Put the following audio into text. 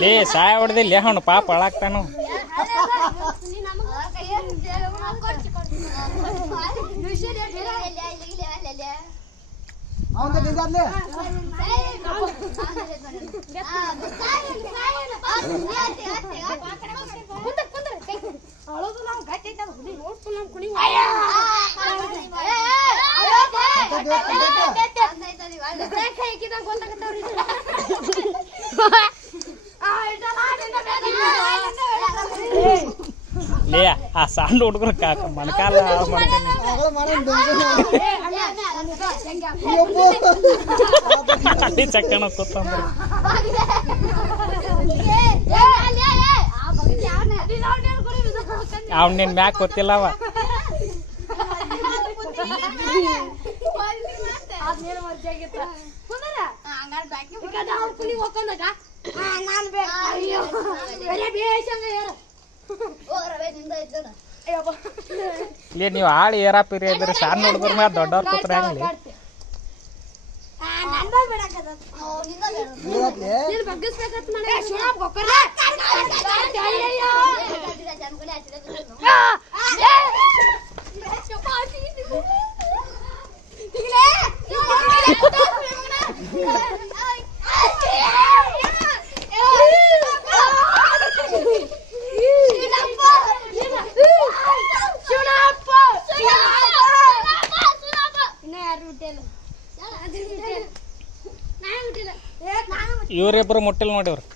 ಲೇ ಸಾಯ ಹೊಡೆದಿಲ್ಲ ಅವನು ಪಾಪ ಅಳಾಗ್ತಾನು ಲೇ ಆ ಸಣ್ಣ ಹುಡುಗರು ಕಾಕ ಮಣಕಾಲ ಅಡ್ಡಿ ಚಕ್ಕಣ ಕೂತಂದ್ರೆ ಅವನೇನ್ ಮ್ಯಾಕ್ ಗೊತ್ತಿಲ್ಲವ ಇಲ್ಲಿ ನೀವು ಆಳು ಏರಾಪಿರಿ ಇದ್ರೆ ಸಣ್ಣ ಹುಡುಗರ ಮ್ಯಾಲ ದೊಡ್ಡವ್ರ ಕೂತ್ರ ಹೆಂಗ್ಲಿ ಇವರಿಬ್ರು ಮುಟ್ಟಿಲ್ ನೋಡಿವ್ರು